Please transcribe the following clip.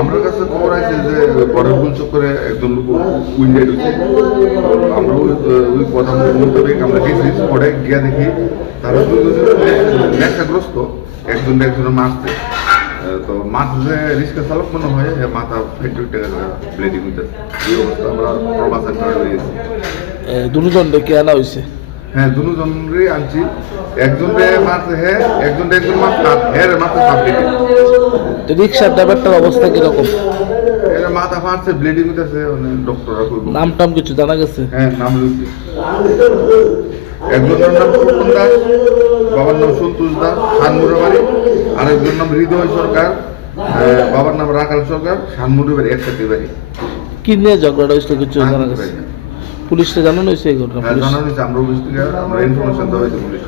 আমার কাছে খবর আছে যে পরের ভুল চক্করে একজন লোক উইন্ডে ঢুকছে। আমরা ওই কথা মোতাবেক আমরা গেছি, পরে গিয়া দেখি তারা নেশাগ্রস্ত একজনের মারছে। তো মারছে রিক্সা চালক মনে হয় মাথা ফেটে ব্লিডিং হইতেছে। এই অবস্থা আমরা প্রবাসন করে রয়েছি। দুজনকে কে আনা হয়েছে? হ্যাঁ, দুজনরে আনছি। একজনরে মারছে একজন মারছে মারছে সাবজেক্ট। রিক্সার ড্রাইভারটার অবস্থা কিরকম? মাথা ফাটছে, ব্লিডিং হইতেছে, ডক্টররা কইবো। নাম টাম কিছু জানা গেছে? হ্যাঁ, নাম লুচি। একজনের নাম প্রফুল্ল দাস, বাবার নাম সন্তোষ দাস, শানমুড়া বাড়ি। আরেকজন নাম হৃদয় সরকার, বাবার নাম রাখাল সরকার, শানমুড়া বাড়ি, একসাথে বাড়ি। কি নিয়ে ঝগড়াটা হয়েছিল কিছু জানা গেছে? পুলিশকে জানানো হয়েছে এই ঘটনা? জানানো হয়েছে, আমরা অফিস থেকে আমরা ইনফরমেশন দেওয়া হয়েছে পুলিশ।